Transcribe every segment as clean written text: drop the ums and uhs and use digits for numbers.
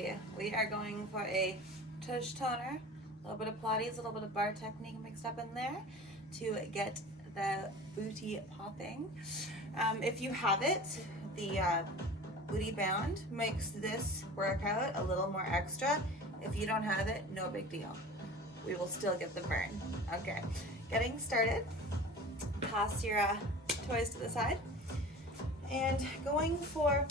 Okay, we are going for a Tush Toner, a little bit of Pilates, a little bit of bar technique mixed up in there to get the booty popping. If you have it, the booty band makes this workout a little more extra. If you don't have it, no big deal. We will still get the burn. Okay, getting started. Toss your toys to the side and going for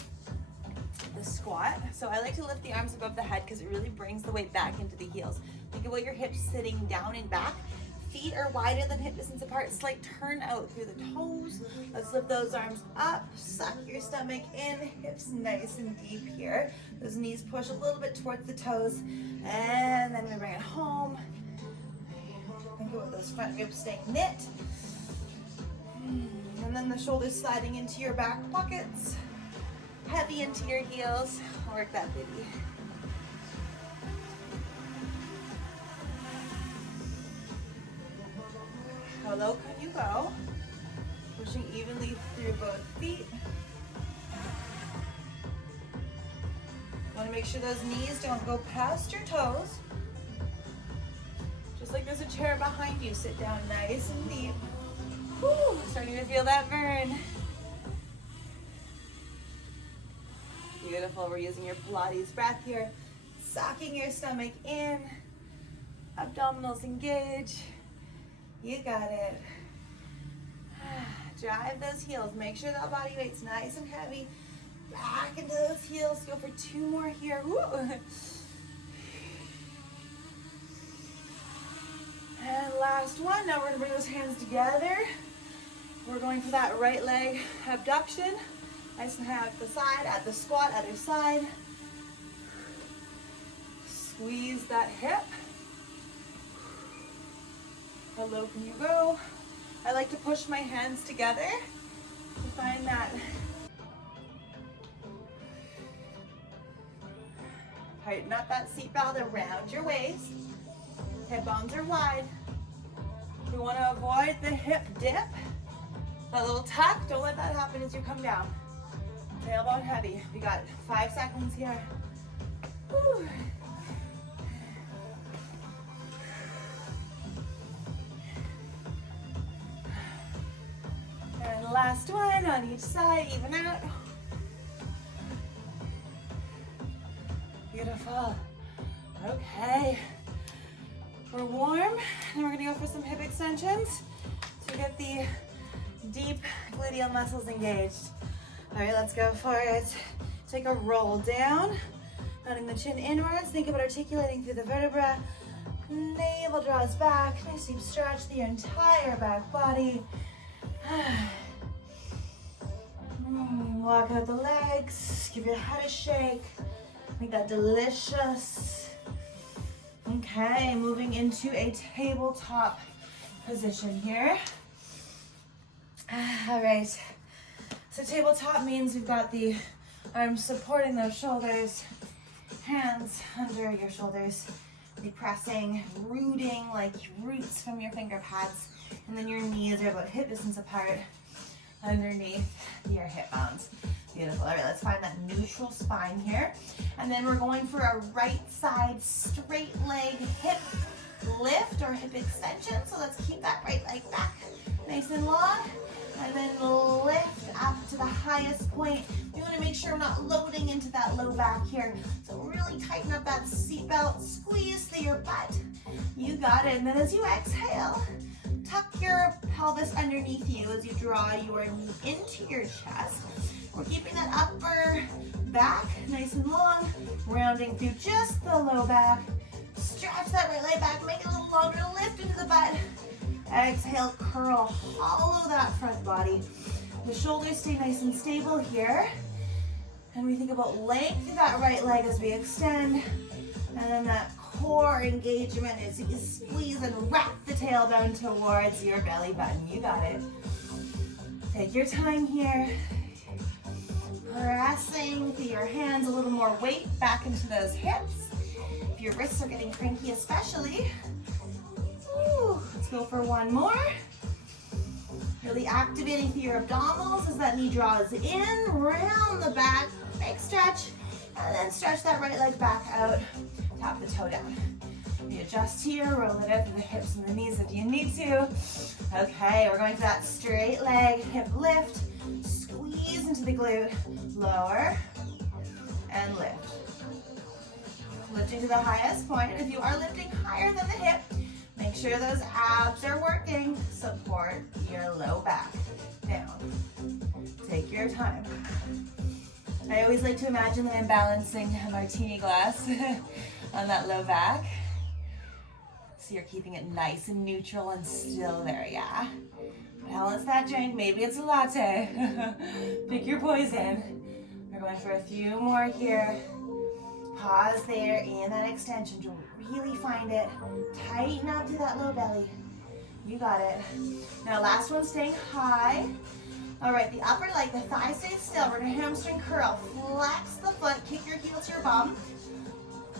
the squat. So I like to lift the arms above the head because it really brings the weight back into the heels. Think about your hips sitting down and back. Feet are wider than hip distance apart. Slight turn out through the toes. Let's lift those arms up. Suck your stomach in. Hips nice and deep here. Those knees push a little bit towards the toes. And then we bring it home. Think about those front ribs staying knit. And then the shoulders sliding into your back pockets. Heavy into your heels. Work that booty. How low can you go? Pushing evenly through both feet. Want to make sure those knees don't go past your toes. Just like there's a chair behind you, sit down nice and deep. Whew, starting to feel that burn. Beautiful, we're using your Pilates breath here. Sucking your stomach in. Abdominals engage. You got it. Drive those heels. Make sure that body weight's nice and heavy. Back into those heels. Go for two more here. Woo. And last one. Now we're going to bring those hands together. We're going for that right leg abduction. Nice and high at the side. At the squat, other side. Squeeze that hip. How low can you go? I like to push my hands together to find that. Tighten up that seatbelt around your waist. Hip bones are wide. You want to avoid the hip dip. A little tuck. Don't let that happen as you come down. Tailbone heavy. We got 5 seconds here. Whew. And last one on each side, even out. Beautiful. Okay. We're warm. Now we're gonna go for some hip extensions to get the deep gluteal muscles engaged. All right, let's go for it. Take a roll down, nodding the chin inwards. Think about articulating through the vertebra. Navel draws back. Nice deep stretch the entire back body. Walk out the legs. Give your head a shake. Make that delicious. Okay, moving into a tabletop position here. All right. So tabletop means we've got the arms supporting those shoulders, hands under your shoulders, be pressing, rooting like roots from your finger pads, and then your knees are about hip distance apart underneath your hip bones. Beautiful. All right, let's find that neutral spine here. And then we're going for a right side straight leg hip lift or hip extension. So let's keep that right leg back nice and long. And then lift up to the highest point. We want to make sure we're not loading into that low back here. So really tighten up that seatbelt, squeeze through your butt. You got it. And then as you exhale, tuck your pelvis underneath you as you draw your knee into your chest. We're keeping that upper back nice and long, rounding through just the low back. Stretch that right leg back, make it a little longer, lift into the butt. Exhale, curl, hollow that front body. The shoulders stay nice and stable here. And we think about length of that right leg as we extend. And then that core engagement as you squeeze and wrap the tailbone towards your belly button. You got it. Take your time here. Pressing through your hands, a little more weight back into those hips. If your wrists are getting cranky especially. Woo. Let's go for one more. Really activating through your abdominals as that knee draws in, round the back, big stretch. And then stretch that right leg back out, tap the toe down. Readjust here, roll it out through the hips and the knees if you need to. Okay, we're going to that straight leg, hip lift, squeeze into the glute, lower, and lift. Lifting to the highest point, and if you are lifting higher than the hip, make sure those abs are working. Support your low back. Down. Take your time. I always like to imagine that I'm balancing a martini glass on that low back. So you're keeping it nice and neutral and still there, yeah? Balance that drink. Maybe it's a latte. Pick your poison. We're going for a few more here. Pause there in that extension to really find it. Tighten up to that low belly. You got it. Now last one, staying high. All right, the upper leg, the thigh stays still. We're gonna hamstring curl. Flex the foot, kick your heel to your bum.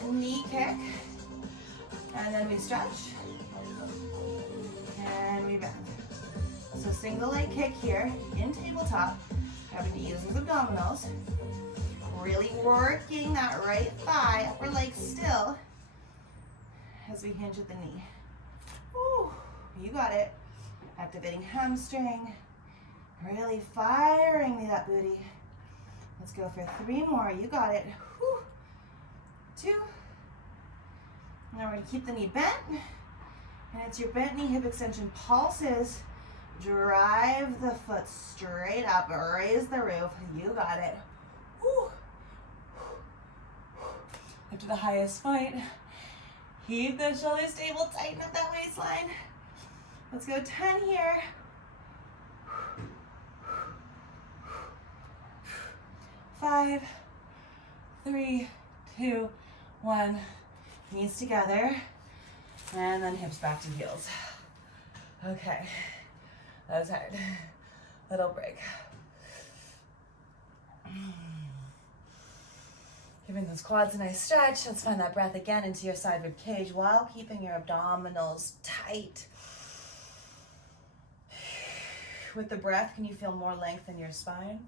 Knee kick. And then we stretch. And we bend. So single leg kick here in tabletop. Having to use those abdominals. Really working that right thigh, upper leg still, as we hinge at the knee. Ooh, you got it. Activating hamstring. Really firing that booty. Let's go for 3 more. You got it. Whew. 2. Now we're going to keep the knee bent. And it's your bent knee hip extension pulses. Drive the foot straight up. Raise the roof. You got it. Whew. Up to the highest point. Keep the shoulders stable. Tighten up that waistline. Let's go 10 here. 5, 3, 2, 1. Knees together. And then hips back to heels. Okay. That was hard. Little break. Giving those quads a nice stretch. Let's find that breath again into your side rib cage while keeping your abdominals tight. With the breath, can you feel more length in your spine?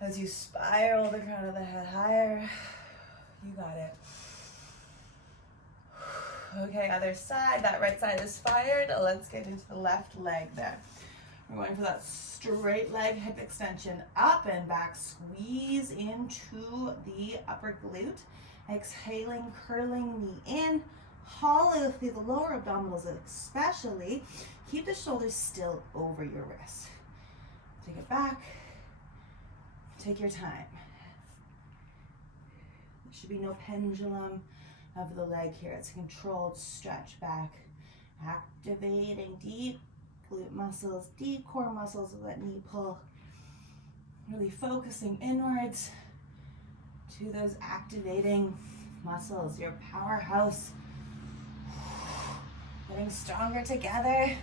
As you spiral the crown of the head higher, you got it. Okay, other side, that right side is fired. Let's get into the left leg there. We're going for that straight leg hip extension, up and back, squeeze into the upper glute. Exhaling, curling knee in, hollow through the lower abdominals especially. Keep the shoulders still over your wrist. Take it back. Take your time. There should be no pendulum of the leg here. It's a controlled stretch back. Activating deep glute muscles, deep core muscles of that knee pull. Really focusing inwards to those activating muscles, your powerhouse. Getting stronger together.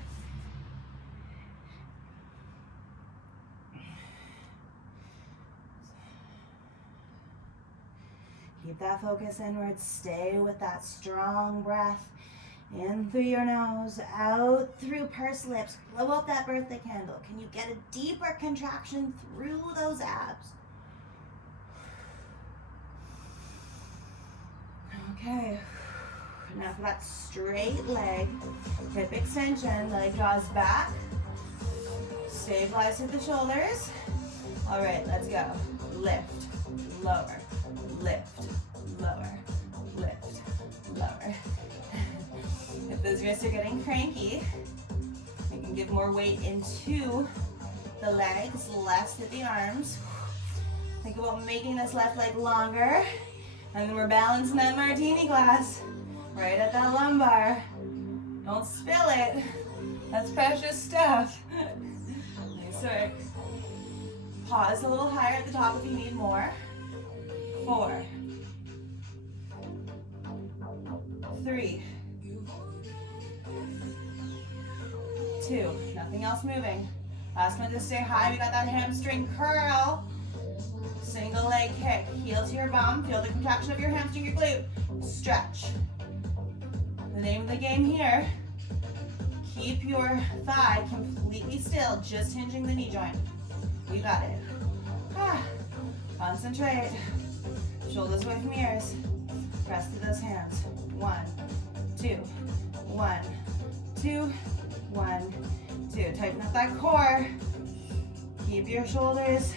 Keep that focus inwards. Stay with that strong breath. In through your nose, out through pursed lips. Blow up that birthday candle. Can you get a deeper contraction through those abs? Okay. Now for that straight leg, hip extension, leg draws back. Stabilize through the shoulders. All right, let's go. Lift, lower, lift, lower, lift, lower. If those wrists are getting cranky, you can give more weight into the legs, less with the arms. Think about making this left leg longer. And then we're balancing that martini glass right at that lumbar. Don't spill it. That's precious stuff. Nice work. Pause a little higher at the top if you need more. 4, 3, 2, nothing else moving. Last one to stay high. We got that hamstring curl. Single leg kick. Heel to your bum. Feel the contraction of your hamstring, your glute. Stretch. The name of the game here. Keep your thigh completely still, just hinging the knee joint. You got it. Concentrate. Shoulders away from ears. Press through those hands. 1, 2, 1, 2, 1, 2. Tighten up that core. Keep your shoulders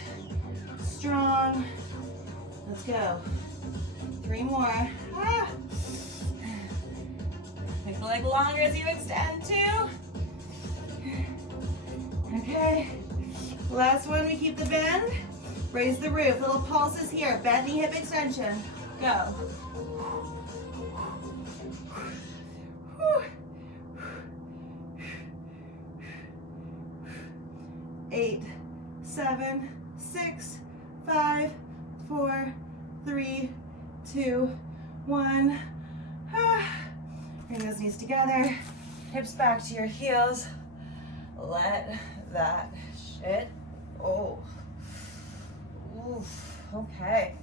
strong. Let's go. 3 more. Ah. Make the leg longer as you extend too. Okay. Last one, we keep the bend. Raise the roof. Little pulses here. Bend knee, hip extension. Go. 8, 7, 6, 5, 4, 3, 2, 1. Bring those knees together. Hips back to your heels. Let that shit. Oh. Oof. Okay.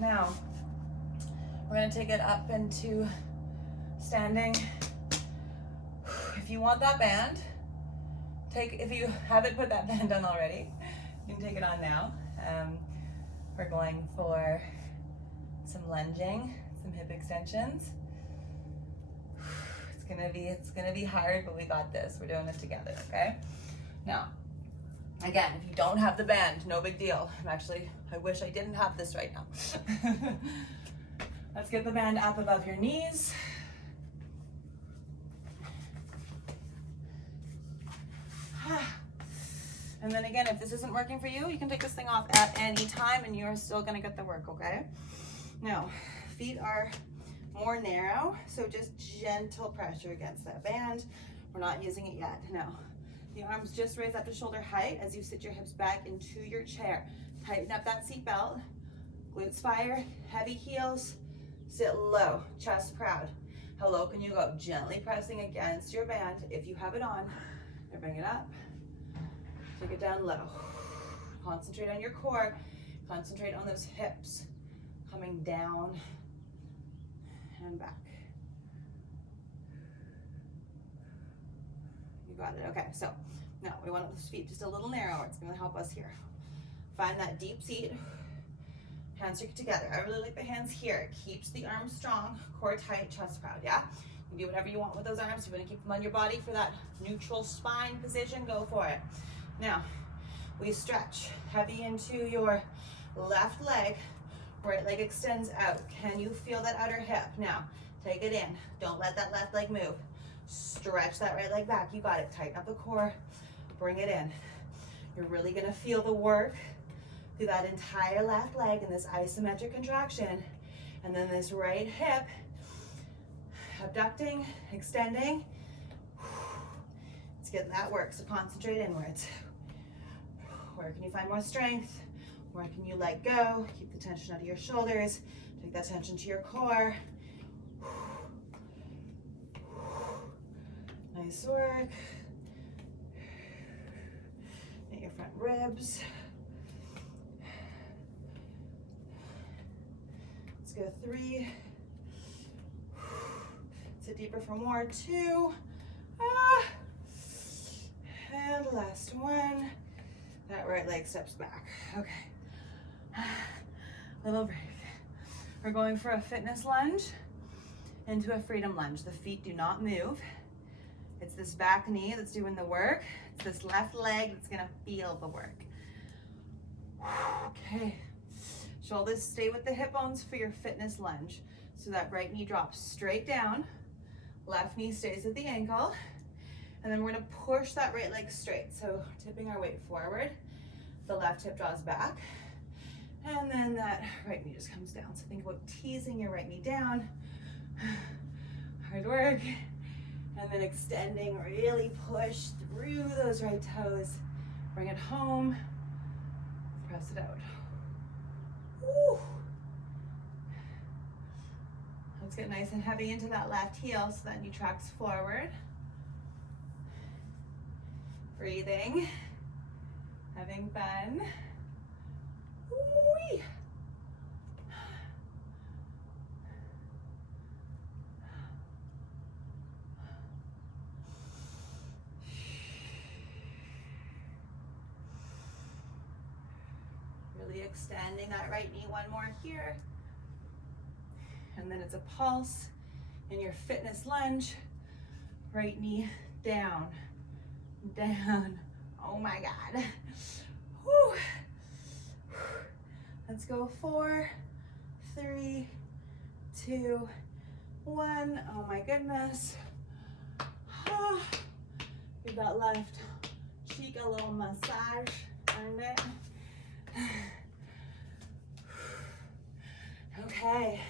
Now, we're going to take it up into standing. If you want that band, if you haven't put that band on already, you can take it on now. We're going for some lunging, some hip extensions. It's gonna be hard, but we got this. We're doing it together, okay? Now, again, if you don't have the band, no big deal. I wish I didn't have this right now. Let's get the band up above your knees. And then again, if this isn't working for you, you can take this thing off at any time and you're still gonna get the work, okay? Now, feet are more narrow, so just gentle pressure against that band. We're not using it yet. Now, the arms just raise up to shoulder height as you sit your hips back into your chair. Tighten up that seat belt. Glutes fire, heavy heels, sit low, chest proud. How low can you go? Gently pressing against your band if you have it on. And bring it up. Take it down low. Concentrate on your core. Concentrate on those hips. Coming down and back. You got it. Okay, so now we want those feet just a little narrower. It's going to help us here. Find that deep seat. Hands are together. I really like the hands here. It keeps the arms strong, core tight, chest proud, yeah? You can do whatever you want with those arms. You want to keep them on your body for that neutral spine position, go for it. Now, we stretch heavy into your left leg. Right leg extends out. Can you feel that outer hip? Now, take it in. Don't let that left leg move. Stretch that right leg back. You got it. Tighten up the core. Bring it in. You're really going to feel the work through that entire left leg in this isometric contraction. And then this right hip, abducting, extending. It's getting that work, so concentrate inwards. Where can you find more strength? Where can you let go? Keep the tension out of your shoulders. Take that tension to your core. Nice work. Get your front ribs. Let's go 3. Sit deeper for more. 2. And last one. That right leg steps back. Okay. Little break. We're going for a fitness lunge into a freedom lunge. The feet do not move. It's this back knee that's doing the work. It's this left leg that's gonna feel the work. Okay. Shoulders stay with the hip bones for your fitness lunge. So that right knee drops straight down. Left knee stays at the ankle. And then we're gonna push that right leg straight. So tipping our weight forward. The left hip draws back. And then that right knee just comes down. So think about teasing your right knee down. Hard work. And then extending, really push through those right toes. Bring it home. Press it out. Woo. Let's get nice and heavy into that left heel so that knee tracks forward. Breathing, having fun. Woo-wee. Really extending that right knee. One more here. And then it's a pulse in your fitness lunge. Right knee down, down. Oh my God. Whew. Let's go 4, 3, 2, 1. Oh my goodness. Give that left cheek a little massage. Earned it. Okay.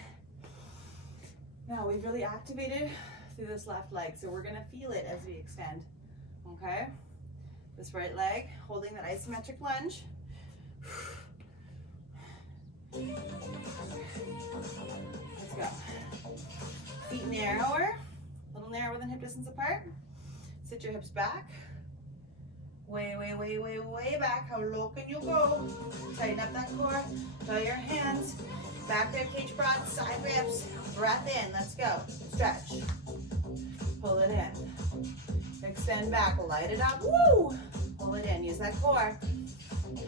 Now we've really activated through this left leg, so we're gonna feel it as we extend. Okay? This right leg, holding that isometric lunge. Let's go. Feet narrower, a little narrower than hip distance apart. Sit your hips back. Way, way, way, way, way back. How low can you go? Tighten up that core. Draw your hands. Back rib cage broad, side ribs. Breath in. Let's go. Stretch. Pull it in. Extend back. Light it up. Woo! Pull it in. Use that core.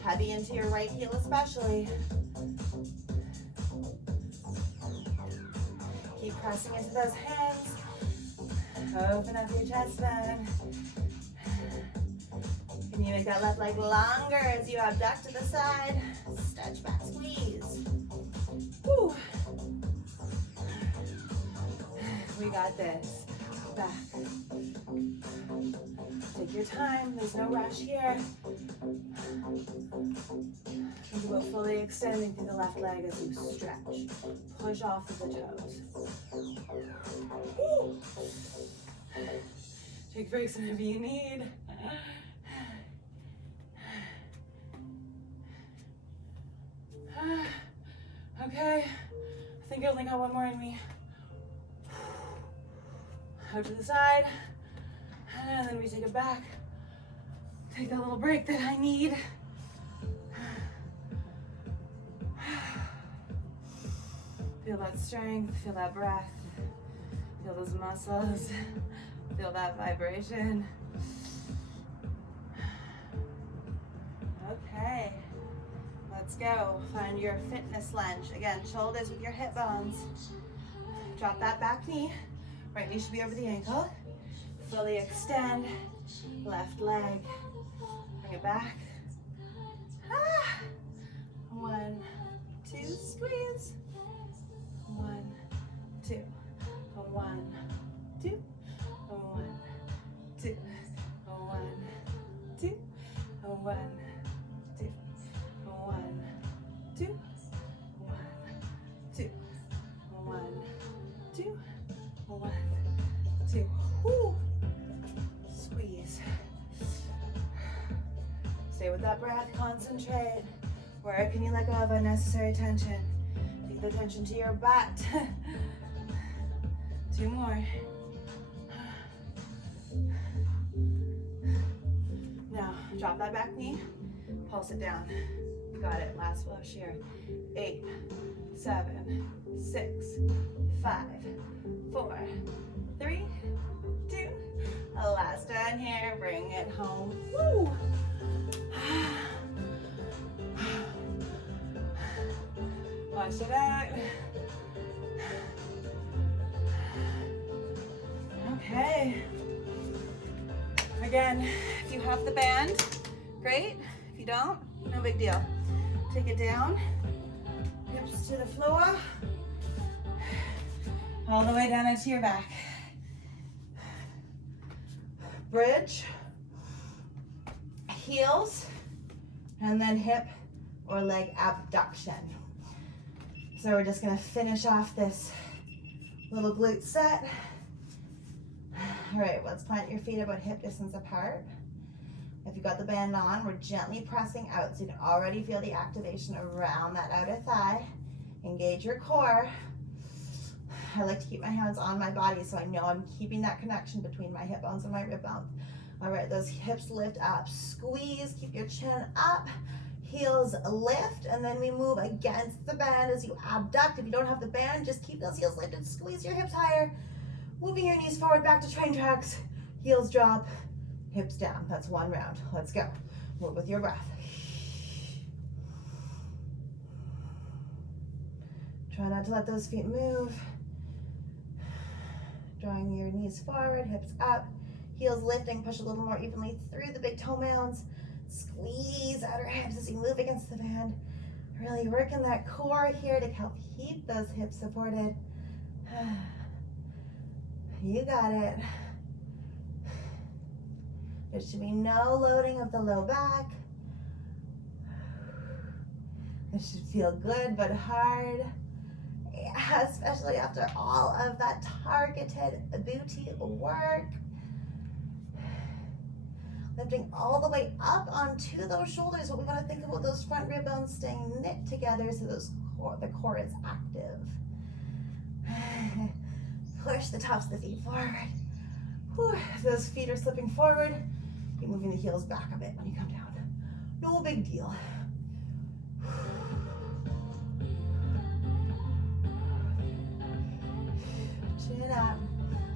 Heavy into your right heel especially. Keep pressing into those hands. Open up your chest bone. Can you make that left leg longer as you abduct to the side? Stretch back, squeeze. Woo. We got this. Back. Take your time. There's no rush here. Think about fully extending through the left leg as you stretch. Push off of the toes. Woo. Take breaks whenever you need. Okay, I think I only got one more in me. Out to the side, and then we take it back. Take that little break that I need. Feel that strength, feel that breath, feel those muscles, feel that vibration. Okay. Let's go. Find your fitness lunge. Again, shoulders with your hip bones. Drop that back knee. Right knee should be over the ankle. Fully extend. Left leg. Bring it back. 1, 2, squeeze. 1, 2. 1, 2. 1, 2. 1, 2. 1, 2. 1, 2, 1, 2, 1, 2, 1, 2. Woo. Squeeze. Stay with that breath. Concentrate. Where can you let go of unnecessary tension? Take the tension to your butt. 2 more. Now, drop that back knee. Pulse it down. Got it. Last flush here. 8, 7, 6, 5, 4, 3, 2. Last one here. Bring it home. Woo! Wash it out. Okay. Again, if you have the band, great. If you don't, no big deal. Take it down, hips to the floor, all the way down into your back. Bridge, heels, and then hip or leg abduction. So we're just gonna finish off this little glute set. All right, let's plant your feet about hip distance apart. If you got the band on, we're gently pressing out so you can already feel the activation around that outer thigh. Engage your core. I like to keep my hands on my body so I know I'm keeping that connection between my hip bones and my rib bones. All right, those hips lift up. Squeeze, keep your chin up. Heels lift, and then we move against the band as you abduct. If you don't have the band, just keep those heels lifted. Squeeze your hips higher. Moving your knees forward back to train tracks. Heels drop. Hips down. That's 1 round. Let's go. Move with your breath. Try not to let those feet move. Drawing your knees forward, hips up, heels lifting, push a little more evenly through the big toe mounds. Squeeze outer hips as you move against the band. Really working that core here to help keep those hips supported. You got it. There should be no loading of the low back. This should feel good but hard. Yeah, especially after all of that targeted booty work. Lifting all the way up onto those shoulders, but we want to think about those front rib bones staying knit together so the core is active. Push the tops of the feet forward. Whew. If those feet are slipping forward, keep moving the heels back a bit when you come down. No big deal. Chin up.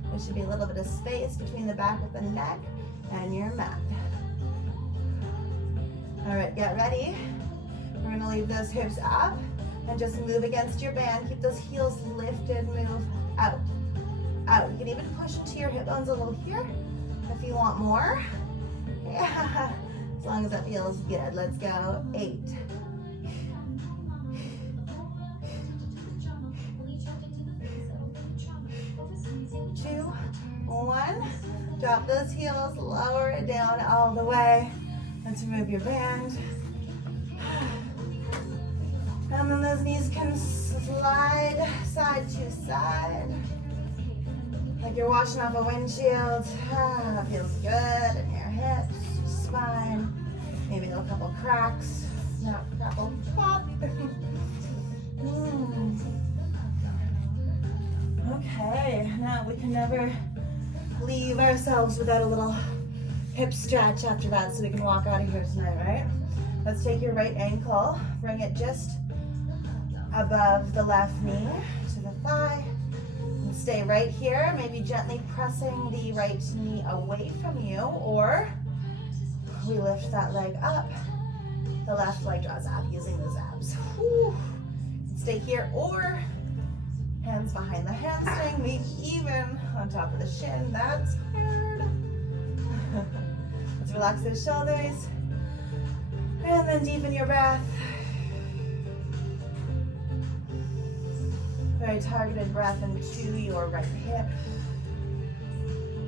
There should be a little bit of space between the back of the neck and your mat. All right, get ready. We're gonna leave those hips up and just move against your band. Keep those heels lifted, move out, out. You can even push into your hip bones a little here if you want more. Yeah, as long as that feels good. Let's go, 8. 2, 1. Drop those heels, lower it down all the way. Let's remove your band. And then those knees can slide side to side. Like you're washing off a windshield. Feels good in your hips, spine. Maybe a couple cracks. Snap, crackle, pop. Okay, now we can never leave ourselves without a little hip stretch after that so we can walk out of here tonight, right? Let's take your right ankle, bring it just above the left knee to the thigh. And stay right here, maybe gently pressing the right knee away from you, or we lift that leg up. The left leg draws up using those abs. Whew. Stay here, or hands behind the hamstring, maybe even on top of the shin. That's hard. Let's relax those shoulders. And then deepen your breath. Very targeted breath into your right hip.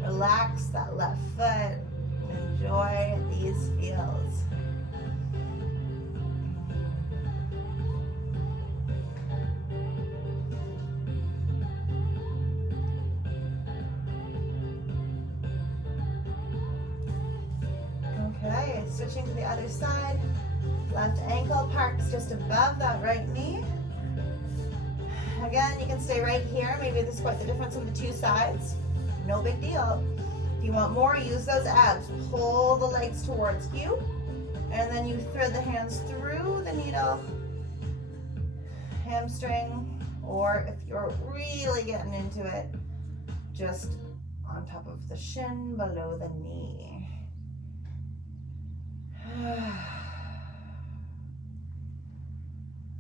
Relax that left foot. Enjoy these feels. Okay, switching to the other side. Left ankle parks just above that right knee. Again, you can stay right here. Maybe this is quite the difference on the two sides. No big deal. If you want more, use those abs. Pull the legs towards you. And then you thread the hands through the needle, hamstring, or if you're really getting into it, just on top of the shin, below the knee.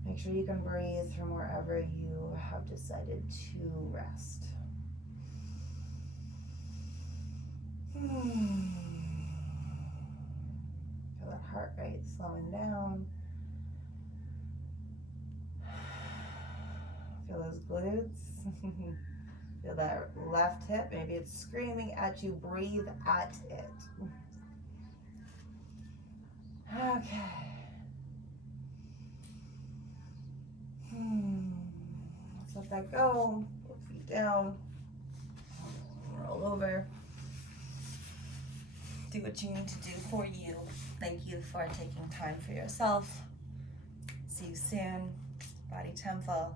Make sure you can breathe from wherever you have decided to rest. Feel that heart rate slowing down. Feel those glutes. Feel that left hip. Maybe it's screaming at you. Breathe at it. Okay. Let's let that go. Put feet down. Roll over. Do what you need to do for you. Thank you for taking time for yourself. See you soon. Body Temple.